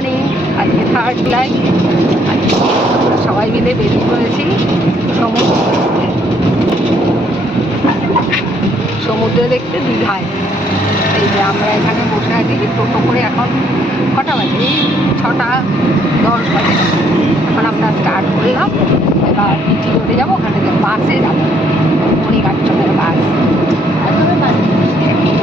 Morning. আজকে 3 জুলাই। সবাই মিলে বেরিয়ে পড়েছি সমুদ্র দেখতে দীঘায়। এই যে আমরা এখানে বসে আছি টোটো করে। এখন কটা বাজে? এই 6:10 বাজে। এখন আমরা স্টার্ট করলাম। এবার পিচি রোডে যাবো, ওখান থেকে বাসে যাবো, মণিঘাট চলের বাস।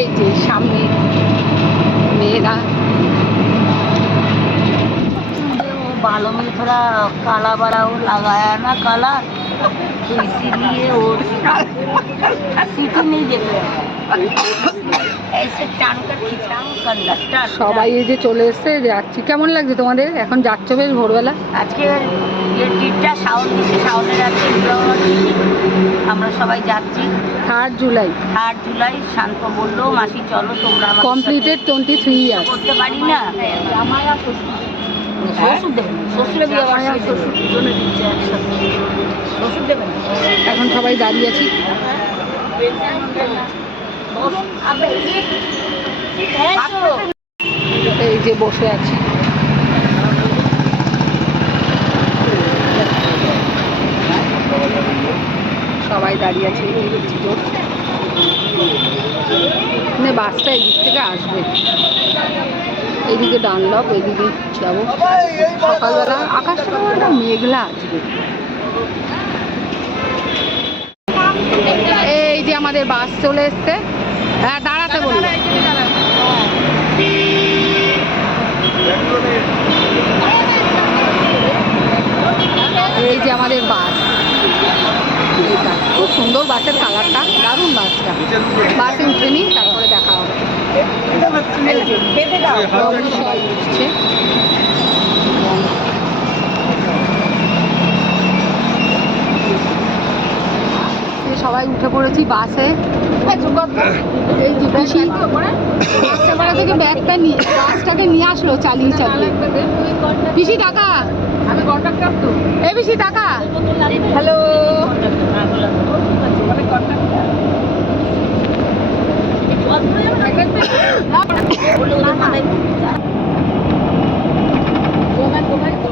এই যে সামনে मेरा वो बालों में थोड़ा काला बड़ा वो लगाया ना काला, तो इसीलिए वो सीट नहीं देख रहे ऐसे टान कर खींचा कंडक्टर। সবাই এই যে চলে এসছে, যাচ্ছি। কেমন লাগছে তোমাদের? এখন যাচ্ছ বেশ ভোরবেলা। আজকে যে ডেটটা শাওন দিচ্ছে, শাওনের রাতে আমরা সবাই যাচ্ছি। 3 জুলাই। শান্ত বললো মাসি চলো তোমরা। Completed 23 years. করতে পারি না, জামাই আর শ্বশুর দেবে, শ্বশুরে বিয়ে জন্য দিচ্ছে একসাথে, শ্বশুর দেবে না। এখন সবাই দাঁড়িয়ে আছি। এই যে বসে আছি। সবাই দাঁড়িয়ে আছে। মানে বাসটা এদিক থেকে আসবে, এদিকে ডানলপ, এদিকে যাবো। সকালবেলা আকাশটা একটা মেঘলা আসবে। এই যে আমাদের বাস চলে এসছে। হ্যাঁ, দাঁড়াতে বললো। এই যে আমাদের বাস, এইটা খুব সুন্দর। বাসের কালারটা দারুণ। বাসে উঠে নিই, তারপরে দেখা হবে। উঠছে। সবাই উঠে পড়েছি বাসে। এই যে পিসি বাসটা থেকে ব্যাগটা নিয়ে বাসটাকে নিয়ে আসলো চালিয়ে। পিসি টাকা, আমি কন্ট্রাক্টর তো। এই পিসি টাকা। হ্যালো।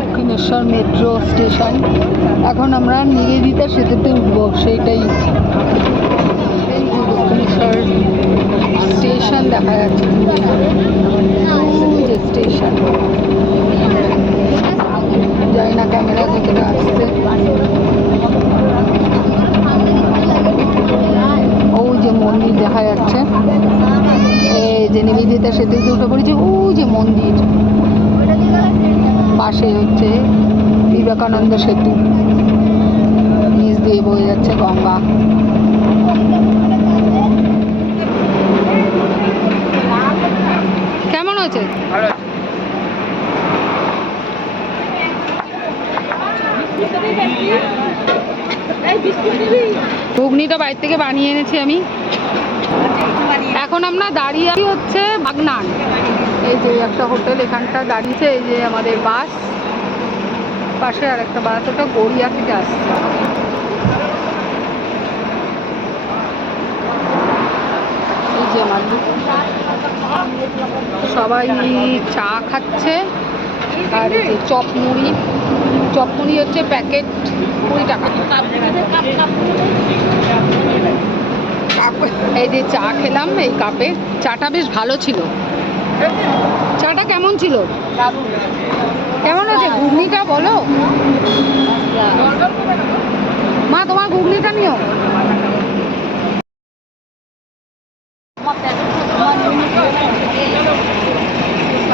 Dakshineswar metro station. এখন আমরা নিবেদিতা সেতুতে উঠবো, সেইটাই। দক্ষিণেশ্বর স্টেশন দেখা যাচ্ছে, স্টেশন। জানি না ক্যামেরা কতটা আসছে। ওই যে মন্দির দেখা যাচ্ছে। এই যে নিবেদিতা সেতুতে উঠে পড়েছি। ওই যে মন্দির, পাশে হচ্ছে বিবেকানন্দ সেতু, নিচ দিয়ে বয়ে যাচ্ছে গঙ্গা। কেমন হয়েছে? ঘুগনিটা বাইরে থেকে বানিয়ে এনেছি আমি। এখন আমরা দাঁড়িয়ে আছি হচ্ছে বাগনান। এই যে একটা হোটেল এখানটা দাঁড়িয়েছে। এই যে আমাদের বাস, পাশে আর একটা বাস, ওটা গড়িয়া থেকে আসছে। এই যে আমার সবাই চা খাচ্ছে। আর এই যে চপমুড়ি হচ্ছে প্যাকেট 20 টাকা। এই যে চা খেলাম এই কাপে। চাটা বেশ ভালো ছিল। চাটা কেমন ছিল? কেমন আছে ঘুগনিটা বলো মা, তোমার ঘুগনিটা নিও।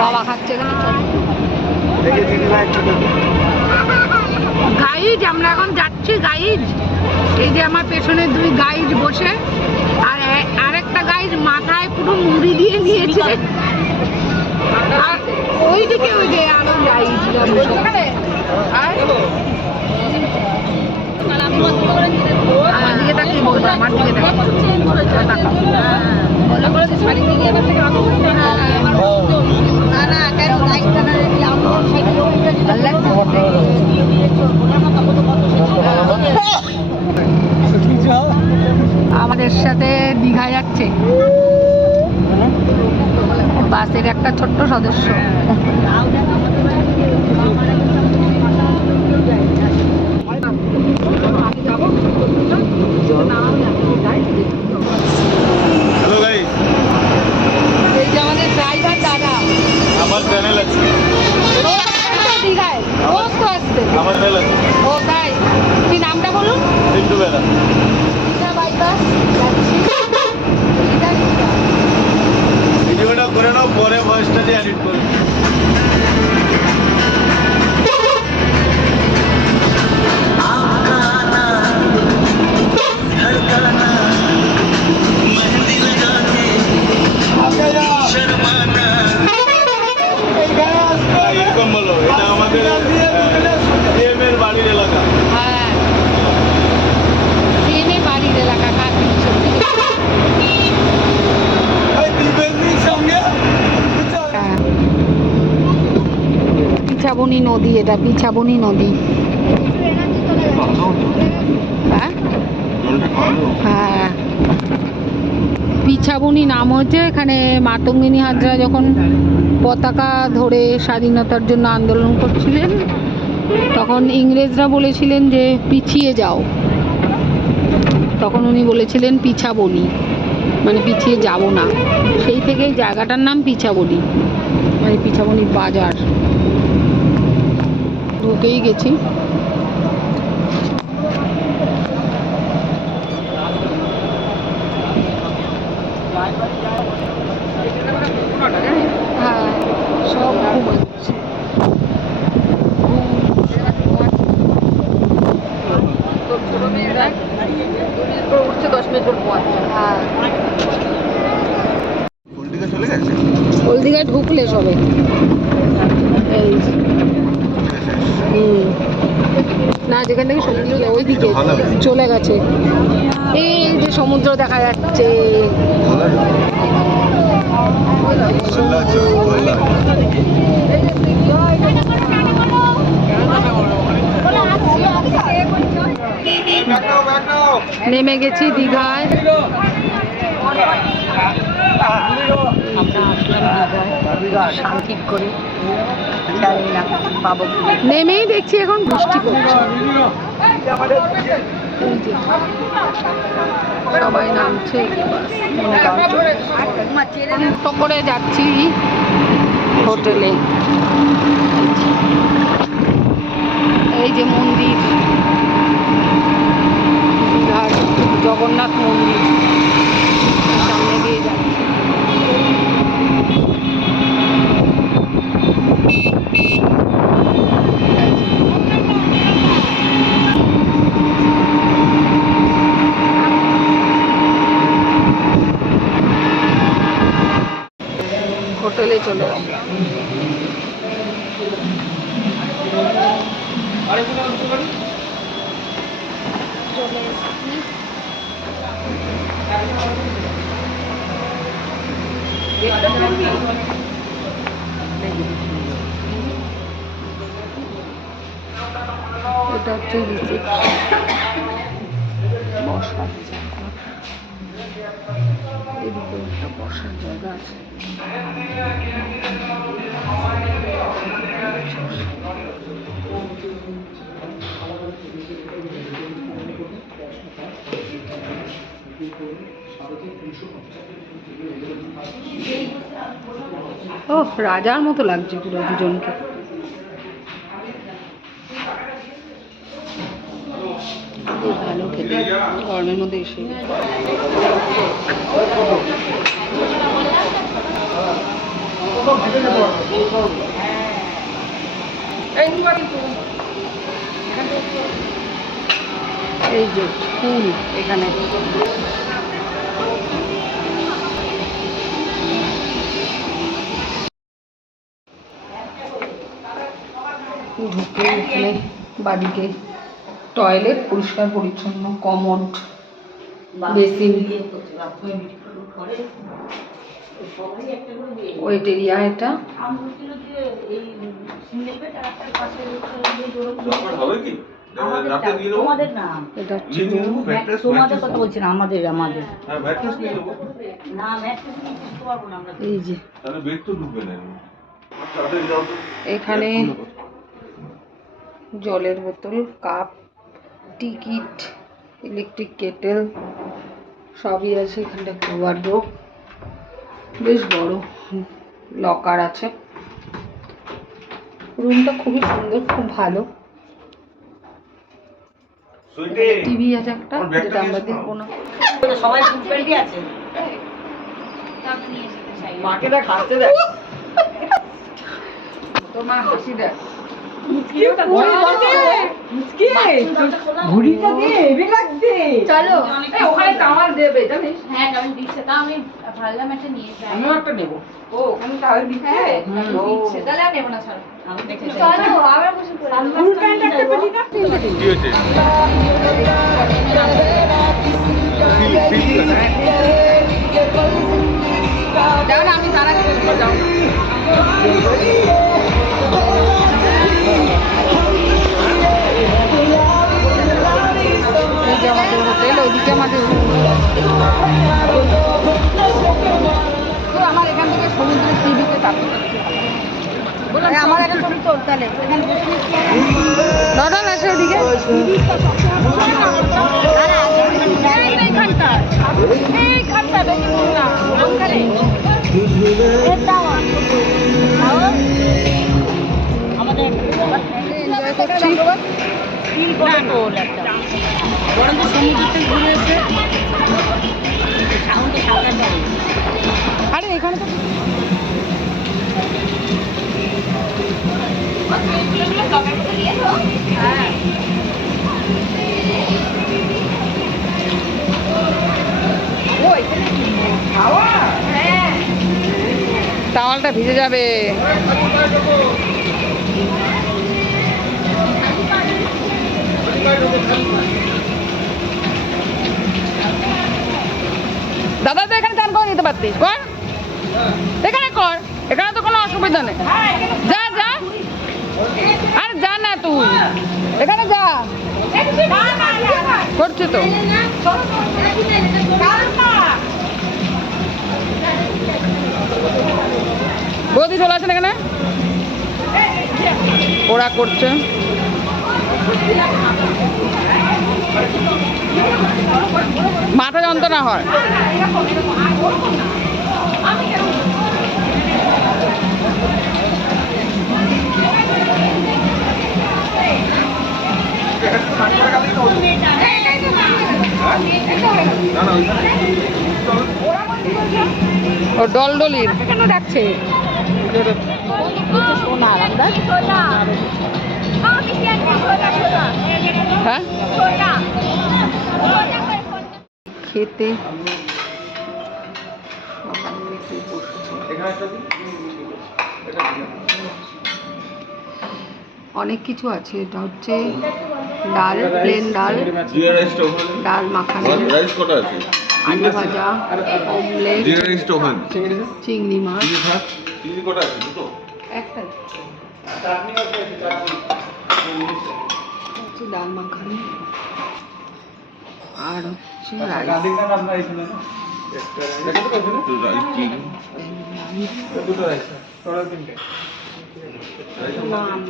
বাবা খাচ্ছে গাইড। আমরা এখন যাচ্ছি গাইড। এই যে আমার পেছনে 2 গাইড বসে, আর আরেকটা গাইড মাথায় পুরো মুড়ি দিয়ে নিয়েছে। আর ওইদিকে ওই যে আরো গাইড আমার দিকে তাকিয়ে বলবো, আমার দিকে আমাদের সাথে দীঘা যাচ্ছে। বাসের একটা ছোট্ট সদস্য। হ্যালো গাইস, এই যে আমাদের ড্রাইভার দাদা, আমার চ্যানেল আছে, রোজ আসছে তো দীঘায়, রোজ তো আসছে। আমার চ্যানেল আছে ও তাই? কি নামটা বলুন? সিন্টু বেলা। দীঘা বাইপাস যাচ্ছি। দীঘা দীঘা। ভিডিওটা করে নাও, পরে ভয়েসটা দিয়ে এডিট করো। এরকম বলো, এটা আমাদের এম এর বাড়ির এলাকা। হ্যাঁ, ট্রেনে বাড়ির এলাকা কাকির ছবি। হ্যাঁ, পিছাবনি নদী, এটা পিছাবনি নদী। হ্যাঁ হ্যাঁ, পিছাবনি নাম হচ্ছে। এখানে মাতঙ্গিনী হাজরা যখন পতাকা ধরে স্বাধীনতার জন্য আন্দোলন করছিলেন, তখন ইংরেজরা বলেছিলেন যে পিছিয়ে যাও, তখন উনি বলেছিলেন পিছাবনি, মানে পিছিয়ে যাব না। সেই থেকেই জায়গাটার নাম পিছাবনি, মানে পিছাবনি বাজার। ঢুকেই গেছি। হ্যাঁ, সব ঘুমাচ্ছে। উঠছে 10 মিনিট পর ঘুমাচ্ছে। হ্যাঁ, উল্টিকে চলে গেছে। হলদিঘায় ঢুকলে সবে। এই যে। না, যেখান থেকে সমুদ্র ওইদিকে চলে গেছে। এই যে সমুদ্র দেখা যাচ্ছে। নেমে গেছি দীঘায়। শান্তি করে জানি না পাবো কিনা। নেমেই দেখছি এখন বৃষ্টি পড়ছে। এই যে সবাই নামছে টোটো করে যাচ্ছি হোটেলে। এই যে মন্দির, দীঘার জগন্নাথ মন্দির, সামনে দিয়ে যাচ্ছি। হোটেলে চলে আসলাম। চলে এসেছি। এটা হচ্ছে রিসেপশন, বসার জায়গা। এদিকে একটা বসার জায়গা আছে। ও, রাজার মতো লাগছে পুরো দুজনকে। ভালো খেতে, গরমের মধ্যে এসে এই যে ফুল এখানে। ঢুকে এখানে বাড়িতে টয়লেট পরিষ্কার পরিচ্ছন্ন, কমোড, বেসিন, ওয়েট এরিয়া। এটা হবে কি? আমাদেরটা, তোমাদের না। এটা হচ্ছে নিয়ে নেবো, ম্যাট- mattress, তোমাদের mattress কথা নেবো। বলছি না, আমাদের আমাদের হ্যাঁ ম্যাট্রেস নিয়ে নেবো। না, ম্যাট্রেস নিয়ে কিছু পারবো না আমরা। এই যে তাহলে বেড তো ঢুকবে না। তাড়াতাড়ি যাও তো। এখানে জলের বোতল, কাপ, টিকিট, ইলেকট্রিক কেটেল সবই আছে। এখানটা একটা ওয়ার্ডরোব, বেশ বড় লকার আছে। রুমটা খুবই সুন্দর, খুব ভালো। সুইটি, টিভি আছে একটা, আমার ব্যাগটা যেটা আমরা নিয়ে এসো দেখবো না। সবাই ফুটপ্যান্টই আছে। মাকে দেখ হাসতে দেখ, তোর মা হাসি দেখ। ঘুড়িটা দিয়ে হেভি লাগছে। চলো ওখানে টাওয়াল দেবে জানিস, হ্যাঁ কারণ দিচ্ছে তা আমি ভাবলাম একটা নিয়ে যাই। আমিও একটা নেবো। ও ওখানে টাওয়াল দিচ্ছে, দিচ্ছে তাহলে আর নেবো না ছাড়ো। আমি দেখে চলো আবার বসে পড়ি। ফুল প্যান্ট একটা বলি না। কি হয়েছে? যাও না, আমি সারা যাও না। এই যে আমাদের হোটেল, ওইদিকে আমাদের room। তো আমার এখান থেকে সমুদ্রের সি বিচে তাকিয়ে আমার একটা ছবি তোল তাহলে। এখানে বসে দাদা না সেদিকে আমাদের এনজয় করছি। ফিল করে তোল একটা। বরঞ্চ সমুদ্রতে ঘুরে এসে সাউন্ডে সাঁতারটা হলো। আরে এখানে তো টাওয়ালটা ভিজে যাবে। দাদা তো এখানে চান করে নিতে পারতিস, কর এখানে কর, এখানে তো কোনো অসুবিধা নেই। যা যা, আর যা না তুই এখানে যা, করছে তো। বৌদি চলে আসেন এখানে, ওরা করছে। মাথা যন্ত্রণা হয়। ও ডলডলির কেন ডাকছে? সোনা আরামদার হ্যাঁ খেতে অনেক কিছু আছে। এটা হচ্ছে ডাল, প্লেন ডাল, জিরা রাইসটা ওখানে। ডাল মাখানি, রাইস কটা আছে? আলু ভাজা, অমলেট, জিরা রাইসটা ওখানে। চিংড়ি মাছ। চিনি ভাত, চিনি কটা আছে? দুটো? একটা হচ্ছে ডাল মাখানি, আর হচ্ছে রাইস। তো রাইস চিনি। নান,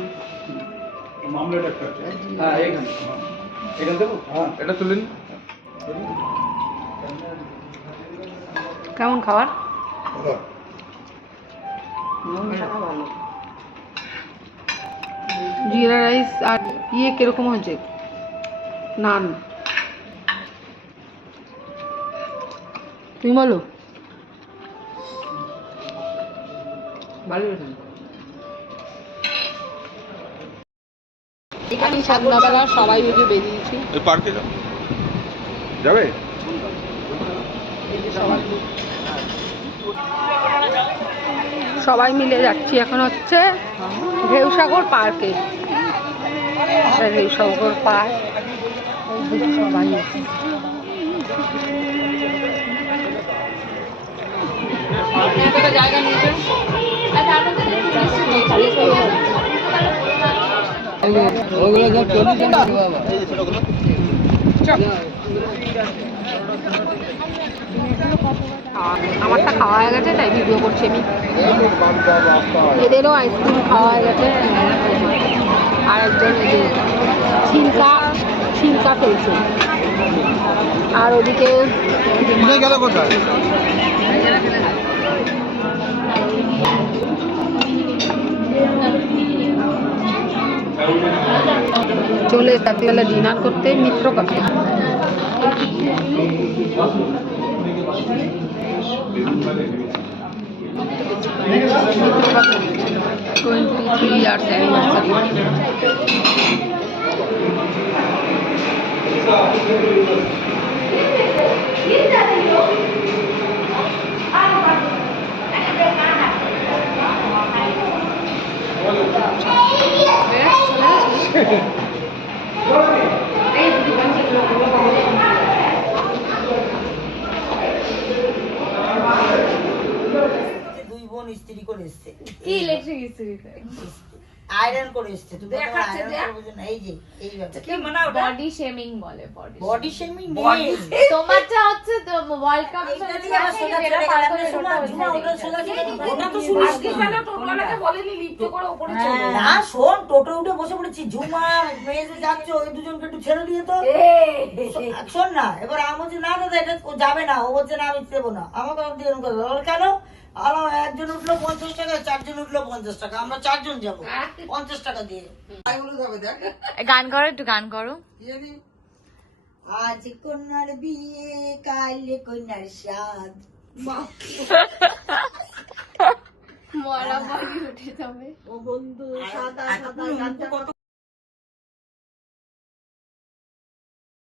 এটা তুলেন। কেমন খাবার? জিরা রাইস আর ইয়ে কিরকম হয়েছে? নান তুমি বলো। আমি সন্ধ্যাবেলা সবাই মিলে বেরিয়েছি। এই পার্কে যাও। যাবে? সবাই মিলে যাচ্ছি এখন হচ্ছে ঢেউসাগর পার্কে। ঢেউসাগর পার্ক, সবাই আছে। জায়গা নিয়েছে আমারটা খাওয়া হয়ে গেছে তাই ভিডিও করছি আমি। এদেরও আইসক্রিম খাওয়া হয়ে গেছে। আর একজন ছিলকা ফেলছে। আর ওদিকে গেল কোথায়? চলে রাত্রিবেলা ডিনার করতে মিত্র কাপে। Twenty years anniversary. দুই বোন ইস্ত্রি করে এসছে, কি ইলেকট্রিক ইস্ত্রিতে আয়রন করে এসছে। তুমি দেখাচ্ছে, আয়রন করে বোঝো না, এই যে এইভাবে কি মানে বডি শেমিং বলে বডি বডি শেমিং তোমারটা হচ্ছে তো ওয়ার্ল্ড কাপ না শোন, টোটো উঠে বসে পড়েছি, ঝুমা মেয়ে যাচ্ছে, ওই দুজনকে একটু ছেড়ে দিয়ে তো। শোন না, এবার আমি বলছি না দাদা এটা ও যাবে না, ও বলছে না আমি দেবো না, আমাকে দিয়ে কেন একজন উঠলো 50 টাকা, চারজন উঠলো 50 টাকা, আমরা চারজন যাবো 50 টাকা দিয়ে। গান করো, একটু গান করো। আজ কন্যার বিয়ে, কাল কন্যার সাদ, মরা বাড়ি উঠে যাবে। ও বন্ধু সাদা সাদা